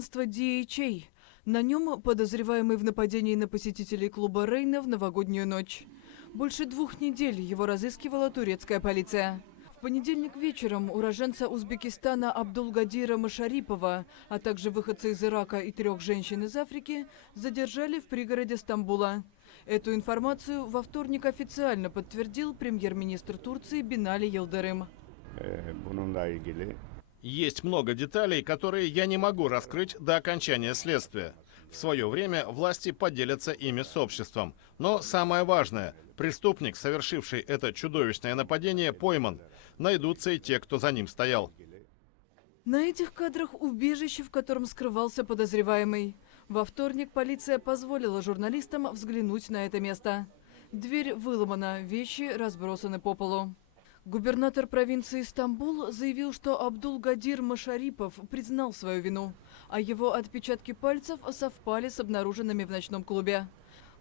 агентства DHA. На нем подозреваемый в нападении на посетителей клуба Рейна в новогоднюю ночь. Больше 2 недель его разыскивала турецкая полиция. В понедельник вечером уроженца Узбекистана Абдулгадира Машарипова, а также выходца из Ирака и 3 женщин из Африки задержали в пригороде Стамбула. Эту информацию во вторник официально подтвердил премьер-министр Турции Бинали Йылдырым. Есть много деталей, которые я не могу раскрыть до окончания следствия. В свое время власти поделятся ими с обществом. Но самое важное – преступник, совершивший это чудовищное нападение, пойман. Найдутся и те, кто за ним стоял. На этих кадрах убежище, в котором скрывался подозреваемый. Во вторник полиция позволила журналистам взглянуть на это место. Дверь выломана, вещи разбросаны по полу. Губернатор провинции Стамбул заявил, что Абдулгадир Машарипов признал свою вину, а его отпечатки пальцев совпали с обнаруженными в ночном клубе.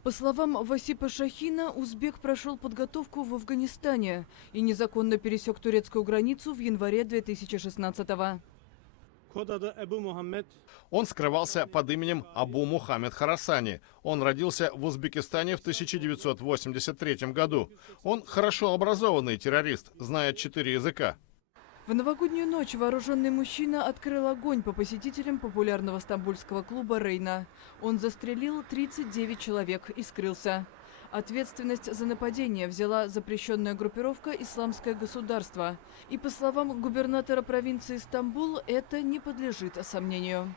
По словам Васипа Шахина, узбек прошел подготовку в Афганистане и незаконно пересек турецкую границу в январе 2016-го. Он скрывался под именем Абу Мухаммед Харасани. Он родился в Узбекистане в 1983 году. Он хорошо образованный террорист, знает 4 языка. В новогоднюю ночь вооруженный мужчина открыл огонь по посетителям популярного стамбульского клуба «Рейна». Он застрелил 39 человек и скрылся. Ответственность за нападение взяла запрещенная группировка «Исламское государство». И по словам губернатора провинции Стамбул, это не подлежит сомнению.